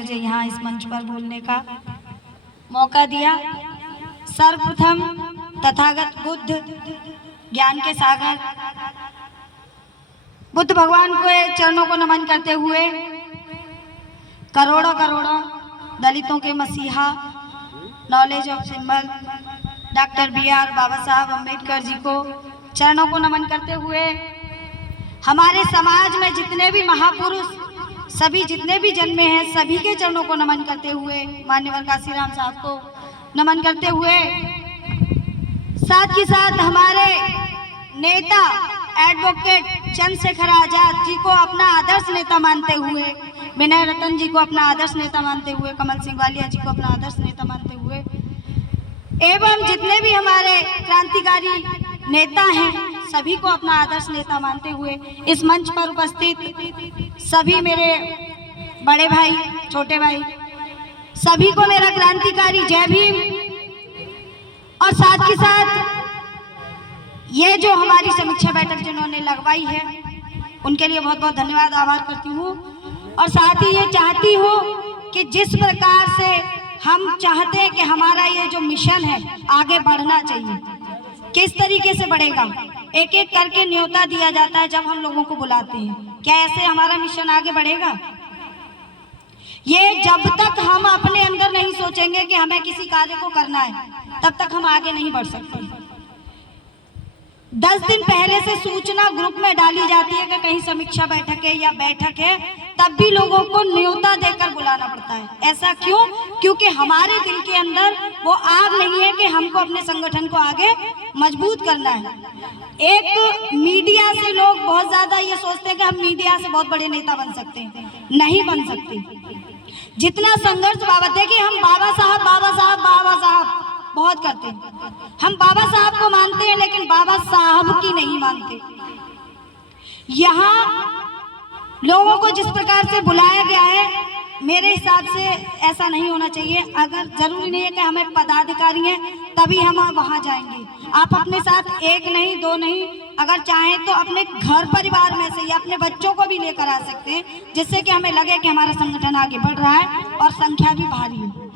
मुझे यहाँ इस मंच पर बोलने का मौका दिया। सर्वप्रथम तथागत बुद्ध, ज्ञान के सागर बुद्ध भगवान के चरणों को नमन करते हुए करोड़ों करोड़ों दलितों के मसीहा, knowledge of symbol doctor BR बाबा साहब अम्बेडकर जी को चरणों को नमन करते हुए हमारे समाज में जितने भी महापुरुष, सभी जितने भी जन्मे हैं, सभी के चरणों को नमन करते हुए मान्यवर काशीराम साहब को नमन करते हुए, साथ ही साथ हमारे नेता एडवोकेट चंद्रशेखर आजाद जी को अपना आदर्श नेता मानते हुए, विनय रतन जी को अपना आदर्श नेता मानते हुए, कमल सिंह वालिया जी को अपना आदर्श नेता मानते हुए, एवं जितने भी हमारे क्रांतिकारी नेता हैं सभी को अपना आदर्श नेता मानते हुए इस मंच पर उपस्थित सभी मेरे बड़े भाई, छोटे भाई, सभी को मेरा क्रांतिकारी जय भीम। और साथ ही साथ ये जो हमारी समीक्षा बैठक जिन्होंने लगवाई है उनके लिए बहुत बहुत धन्यवाद, आभार करती हूँ। और साथ ही ये चाहती हूँ कि जिस प्रकार से हम चाहते हैं कि हमारा ये जो मिशन है आगे बढ़ना चाहिए, किस तरीके से बढ़ेगा, एक एक करके न्योता दिया जाता है जब हम लोगों को बुलाते हैं। क्या ऐसे हमारा मिशन आगे बढ़ेगा? ये जब तक हम अपने अंदर नहीं सोचेंगे कि हमें किसी कार्य को करना है, तब तक हम आगे नहीं बढ़ सकते। 10 दिन पहले से सूचना ग्रुप में डाली जाती है कि कहीं समीक्षा बैठक है या बैठक है, तब भी लोगों को न्योता देकर बुलाना पड़ता है। ऐसा क्यों? क्योंकि हमारे दिल के अंदर वो आग नहीं है कि हमको अपने संगठन को आगे मजबूत करना है। एक मीडिया से लोग बहुत ज्यादा ये सोचते हैं कि हम मीडिया से बहुत बड़े नेता बन सकते हैं, नहीं बन सकते। जितना संघर्ष बाबा, देखिए हम बाबा साहब बहुत करते हैं, हम बाबा साहब को मानते हैं लेकिन बाबा साहब की नहीं मानते। यहाँ लोगों को जिस प्रकार से बुलाया गया है, मेरे हिसाब से ऐसा नहीं होना चाहिए। अगर जरूरी नहीं है कि हमें पदाधिकारी हैं तभी हम वहां जाएंगे। आप अपने साथ एक नहीं, दो नहीं, अगर चाहें तो अपने घर परिवार में से या अपने बच्चों को भी लेकर आ सकते हैं, जिससे कि हमें लगे कि हमारा संगठन आगे बढ़ रहा है और संख्या भी भारी है।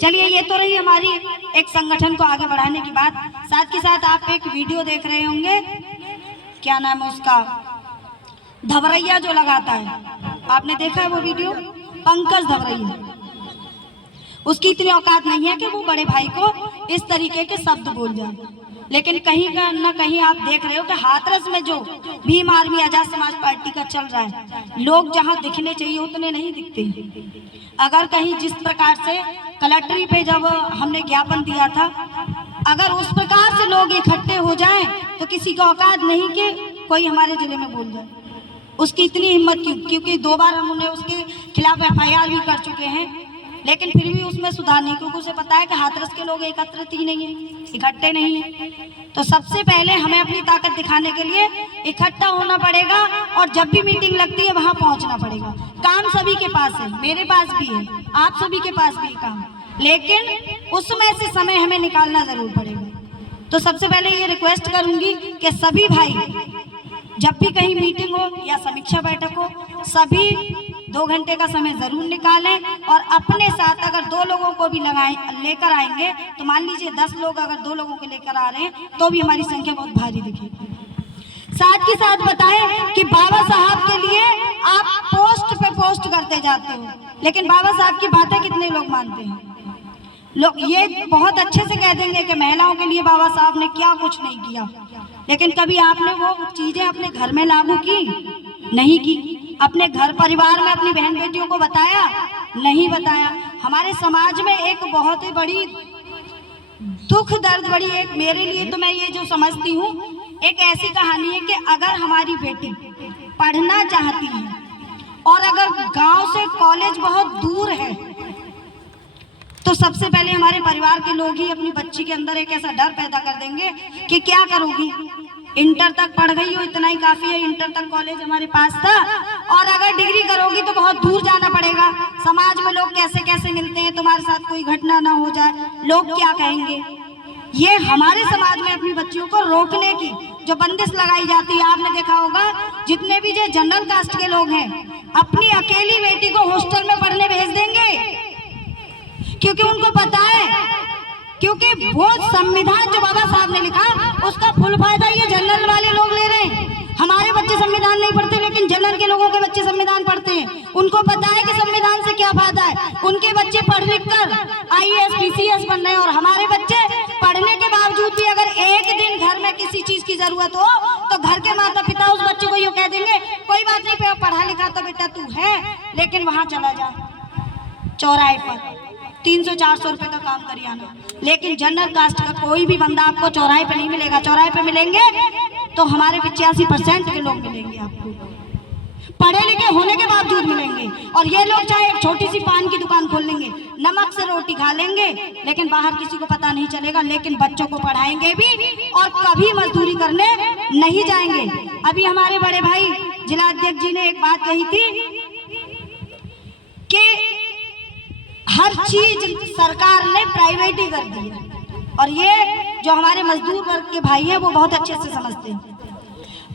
चलिए, ये तो रही हमारी एक संगठन को आगे बढ़ाने की बात। साथ ही साथ आप एक वीडियो देख रहे होंगे, क्या नाम है उसका, धवरैया जो लगाता है, आपने देखा है वो वीडियो? पंकज धवरैया, उसकी इतनी औकात नहीं है कि वो बड़े भाई को इस तरीके के शब्द बोल जाए। लेकिन कहीं ना कहीं आप देख रहे हो कि हाथरस में जो भीम आर्मी आजाद समाज पार्टी का चल रहा है, लोग जहां दिखने चाहिए उतने नहीं दिखते। अगर कहीं जिस प्रकार से कलेक्ट्री पे जब हमने ज्ञापन दिया था, अगर उस प्रकार से लोग इकट्ठे हो जाएं तो किसी का औकात नहीं कि कोई हमारे जिले में बोल जाए। उसकी इतनी हिम्मत क्यों? क्योंकि 2 बार हमने उसके खिलाफ FIR भी कर चुके हैं, लेकिन फिर भी उसमें सुधार नहीं, क्योंकि उसे पता है कि हाथरस के लोग एकत्रित ही नहीं है, इकट्ठे नहीं है। तो सबसे पहले हमें अपनी ताकत दिखाने के लिए इकट्ठा होना पड़ेगा और जब भी मीटिंग लगती है वहां पहुंचना पड़ेगा। काम सभी के पास है, मेरे पास भी है, आप सभी के पास भी काम, लेकिन उसमें से समय हमें निकालना जरूर पड़ेगा। तो सबसे पहले ये रिक्वेस्ट करूंगी कि सभी भाई जब भी कहीं मीटिंग हो या समीक्षा बैठक हो, सभी 2 घंटे का समय जरूर निकालें और अपने साथ अगर 2 लोगों को भी लेकर आएंगे तो मान लीजिए 10 लोग अगर 2 लोगों को लेकर आ रहे हैं तो भी हमारी संख्या बहुत भारी दिखेगी। साथ ही साथ बताएं कि बाबा साहब के लिए आप पोस्ट पे पोस्ट करते जाते हो, लेकिन बाबा साहब की बातें कितने लोग मानते हैं? लोग ये बहुत अच्छे से कह देंगे कि महिलाओं के लिए बाबा साहब ने क्या कुछ नहीं किया, लेकिन कभी आपने वो चीजें अपने घर में लागू की? नहीं की। अपने घर परिवार में अपनी बहन बेटियों को बताया? नहीं बताया। हमारे समाज में एक बहुत ही बड़ी दुख दर्द बड़ी एक, मेरे लिए तो मैं ये जो समझती हूँ, एक ऐसी कहानी है कि अगर हमारी बेटी पढ़ना चाहती है और अगर गांव से कॉलेज बहुत दूर है, तो सबसे पहले हमारे परिवार के लोग ही अपनी बच्ची के अंदर एक ऐसा डर पैदा कर देंगे कि क्या करोगी, इंटर तक पढ़ गई हो, इतना ही काफी है, इंटर तक कॉलेज हमारे पास था, और अगर डिग्री करोगी तो बहुत दूर जाना पड़ेगा, समाज में लोग कैसे कैसे मिलते हैं, तुम्हारे साथ कोई घटना ना हो जाए, लोग क्या कहेंगे। ये हमारे समाज में अपनी बच्चियों को रोकने की जो बंदिश लगाई जाती है। आपने देखा होगा जितने भी जो जनरल कास्ट के लोग हैं अपनी अकेली बेटी को हॉस्टल में पढ़ने क्योंकि उनको पता है, क्योंकि वो संविधान जो बाबा साहब ने लिखा उसका फुल फायदा ये जनरल वाले लोग ले रहे हैं। हमारे बच्चे संविधान नहीं पढ़ते, लेकिन जनरल के लोगों के बच्चे संविधान पढ़ते हैं। उनको पता है कि संविधान से क्या फायदा है। उनके बच्चे पढ़ लिख कर IAS PCS बन रहे हैं, और हमारे बच्चे पढ़ने के बावजूद भी अगर एक दिन घर में किसी चीज की जरूरत हो तो घर के माता पिता उस बच्चे को ये कह देंगे, कोई बात नहीं, पढ़ा लिखा तो बेटा तू है, लेकिन वहां चला जा चौराहे पर 300-400 रुपए का काम करिए आना। लेकिन जनरल कास्ट का कोई भी बंदा आपको चौराहे पे नहीं मिलेगा। चौराहे पे मिलेंगे तो हमारे 85% के लोग मिलेंगे आपको, पढ़े लिखे होने के बावजूद मिलेंगे। और ये लोग चाहे एक छोटी सी पान की दुकान खोल लेंगे, नमक से रोटी खा लेंगे, लेकिन बाहर किसी को पता नहीं चलेगा, लेकिन बच्चों को पढ़ाएंगे भी और कभी मजदूरी करने नहीं जाएंगे। अभी हमारे बड़े भाई जिला अध्यक्ष जी ने एक बात कही थी कि हर चीज सरकार ने प्राइवेट ही कर दी है, और ये जो हमारे मजदूर वर्ग के भाई हैं वो बहुत अच्छे से समझते हैं।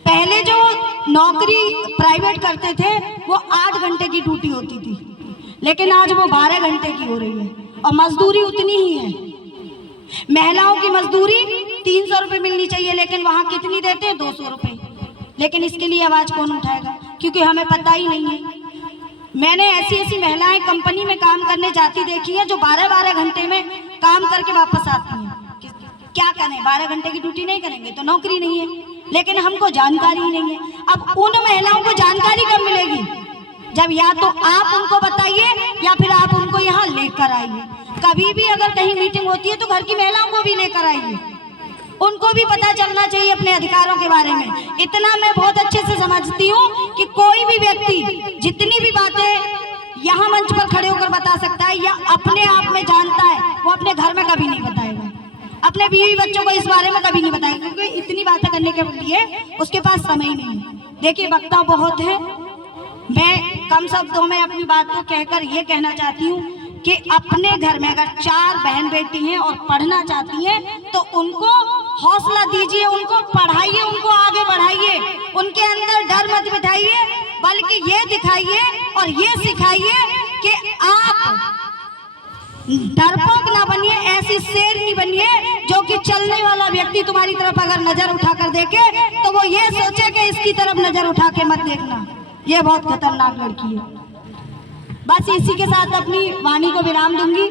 पहले जो नौकरी प्राइवेट करते थे वो 8 घंटे की ड्यूटी होती थी, लेकिन आज वो 12 घंटे की हो रही है, और मजदूरी उतनी ही है। महिलाओं की मजदूरी 300 रुपये मिलनी चाहिए, लेकिन वहाँ कितनी देते हैं? 200 रुपये। लेकिन इसके लिए आवाज कौन उठाएगा? क्योंकि हमें पता ही नहीं है। मैंने ऐसी महिलाएं कंपनी में काम करने जाती देखी है जो 12-12 घंटे में काम करके वापस आती हैं। क्या करें, 12 घंटे की ड्यूटी नहीं करेंगे तो नौकरी नहीं है, लेकिन हमको जानकारी ही नहीं है। अब उन महिलाओं को जानकारी कब मिलेगी? जब या तो आप उनको बताइए या फिर आप उनको यहाँ लेकर आइए। कभी भी अगर कहीं मीटिंग होती है तो घर की महिलाओं को भी लेकर आइए, उनको भी पता चलना चाहिए अपने अधिकारों के बारे में। इतना मैं बहुत अच्छे से समझती हूँ कि कोई भी व्यक्ति जितनी भी बातें यहाँ मंच पर खड़े होकर बता सकता है या अपने आप में जानता है, वो अपने घर में कभी नहीं बताएगा, अपने बीवी बच्चों को इस बारे में कभी नहीं बताएगा, क्योंकि इतनी बातें करने के लिए उसके पास समय ही नहीं है। देखिए, वक्ता बहुत है, मैं कम शब्दों में अपनी बात को कहकर ये कहना चाहती हूँ कि अपने घर में अगर 4 बहन बेटी हैं और पढ़ना चाहती हैं तो उनको हौसला दीजिए, उनको पढ़ाइए, उनको आगे बढ़ाइए, उनके अंदर डर मत बिठाइए, बल्कि ये दिखाइए और ये सिखाइए कि आप डरपोक ना बनिए, ऐसी शेरनी बनिए जो कि चलने वाला व्यक्ति तुम्हारी तरफ अगर नजर उठाकर देखे तो वो ये सोचे कि इसकी तरफ नजर उठा के मत देखना, ये बहुत खतरनाक लड़की है। बस इसी के साथ अपनी वाणी को विराम दूंगी।